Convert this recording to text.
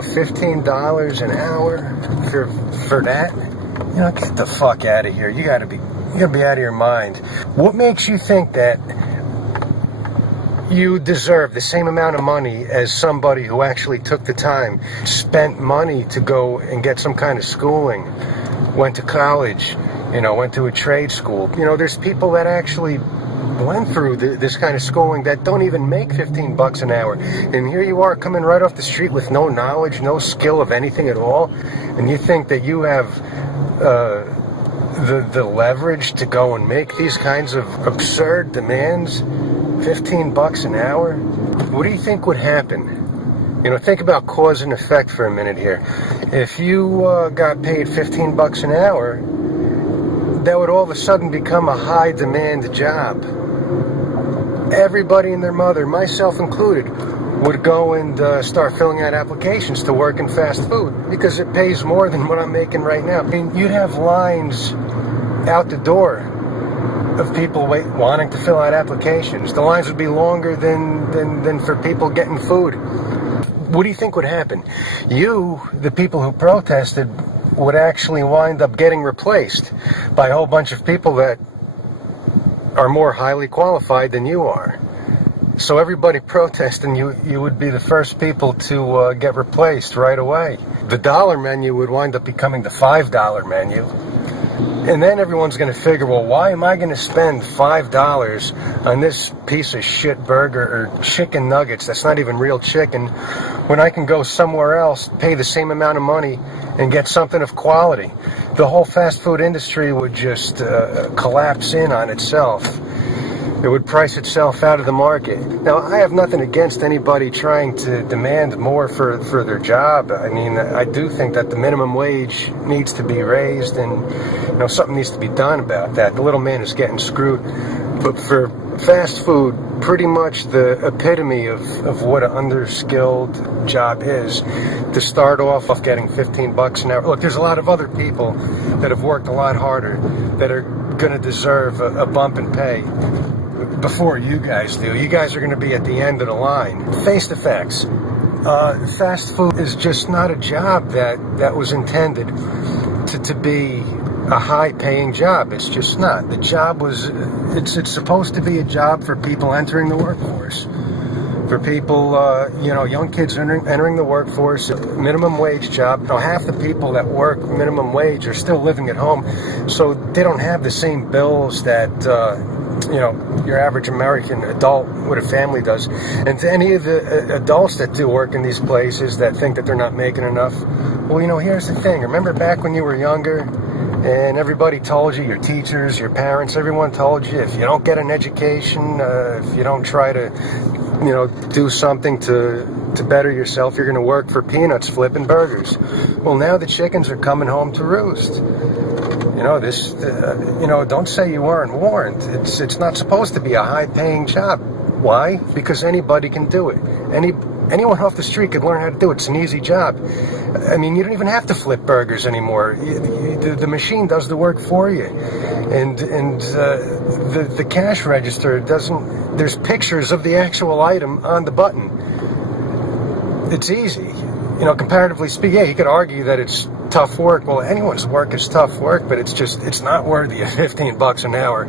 $15 an hour for that? You know, get the fuck out of here. You gotta be out of your mind. What makes you think that you deserve the same amount of money as somebody who actually took the time, spent money to go and get some kind of schooling, went to college, you know, went to a trade school? You know, there's people that actually went through this kind of schooling that don't even make 15 bucks an hour. And here you are coming right off the street with no knowledge, no skill of anything at all. And you think that you have the leverage to go and make these kinds of absurd demands? 15 bucks an hour? What do you think would happen? You know, think about cause and effect for a minute here. If you got paid 15 bucks an hour, that would all of a sudden become a high demand job. Everybody and their mother, myself included, would go and start filling out applications to work in fast food because it pays more than what I'm making right now. I mean, you'd have lines out the door of people wanting to fill out applications. The lines would be longer than for people getting food. What do you think would happen? You, the people who protested, would actually wind up getting replaced by a whole bunch of people that are more highly qualified than you are. So everybody protesting, you would be the first people to get replaced right away. The dollar menu would wind up becoming the $5 menu. And then everyone's going to figure, well, why am I going to spend $5 on this piece of shit burger or chicken nuggets that's not even real chicken when I can go somewhere else, pay the same amount of money, and get something of quality? The whole fast food industry would just collapse in on itself. It would price itself out of the market. Now, I have nothing against anybody trying to demand more for their job. I mean, I do think that the minimum wage needs to be raised, and you know, something needs to be done about that. The little man is getting screwed. But for fast food, pretty much the epitome of what an underskilled job is, to start off getting 15 bucks an hour. Look, there's a lot of other people that have worked a lot harder that are going to deserve a bump in pay before you guys do. You guys are going to be at the end of the line. Face the facts. Fast food is just not a job that was intended to be a high-paying job. It's just not. The job was, it's supposed to be a job for people entering the workforce. For people, you know, young kids entering the workforce, a minimum wage job. You know, half the people that work minimum wage are still living at home, so they don't have the same bills that, you know, your average American adult with a family does. And to any of the adults that do work in these places that think that they're not making enough, well, you know, here's the thing. Remember back when you were younger and everybody told you, your teachers, your parents, everyone told you, if you don't get an education, if you don't try to, you know, do something to better yourself, you're going to work for peanuts flipping burgers. Well, now the chickens are coming home to roost. You know, this, you know, don't say you weren't warned. It's not supposed to be a high-paying job. Why? Because anybody can do it. Anyone off the street could learn how to do it. It's an easy job. I mean, you don't even have to flip burgers anymore. The machine does the work for you. And the cash register doesn't, there's pictures of the actual item on the button. It's easy. You know, comparatively speaking, yeah, you could argue that it's tough work. Well, anyone's work is tough work, but it's not worthy of 15 bucks an hour.